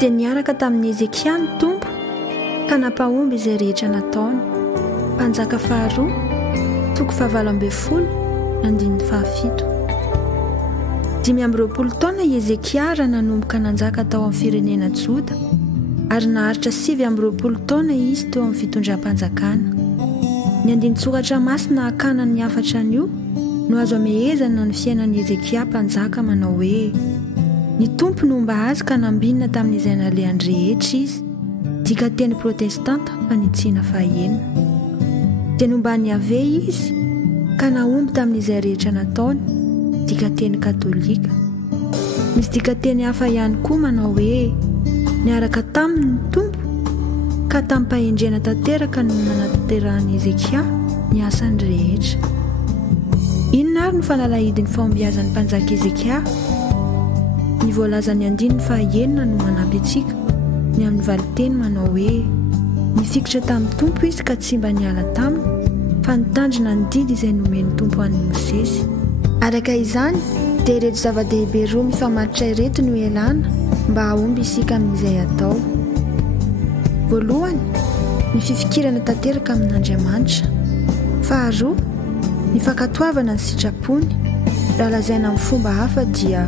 dia niaraka tamin'ny Ezekia ny tompo ka nampahomby izay rehetra nataony. Mpanjaka faharoa 7:17. 520 taona Ezekia raha nanomboka nanjaka tao amin'ny firenena Joda ary naharitra 720 taona izy teo amin'ny fitondram-panjakana. Ny andinin-tsoratra masina hakana ny afatra an'io no azo amehezana ny fiainan'i Ezekia mpanjaka manao hoe ny tompo nomba azy ka nambinina tamin'izay nalehany rehetra izy, dika teny protestanta fanitsiana fahaenina. Dia nomba ny ave izy ka nahomby tamin'izay rehetra nataony, dika teny katolika. Misy dika teny hafa ihany koa manao hoe niaraka taminy ny tompo ka tamin'mpahendrena tanteraka no nanatanterahan'i Ezekia ny asany rehetra. Inona ary no fanalahidin'ny fahombiazan'ny mpanjaka Ezekia? Ny voalazan'ny 19 no manampy antsika ny amin'ny valiteny manao hoe nifikitra tamin'ny tompo izy ka tsy mba niala taminy fa nitandrina ny didy izay nomen'ny tompo an'i Mosesy. Araka izany dia ireto zava-dehibe roa mifamaritra ireto no ialana mba hahomby isika amin'izay atao. Voalohany, ny fifikirana tanteraka amin'Andriamanitra. Faharoa, ny fankatoavana ny sitrapony raha lazaina amin'ny fomba hafa dia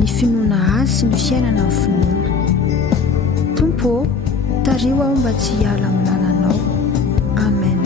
ny finoana azy sy ny fiainana amin'ny finoana. Tompo, tario aho mba tsy hiala amin'ny lalanao. Amen.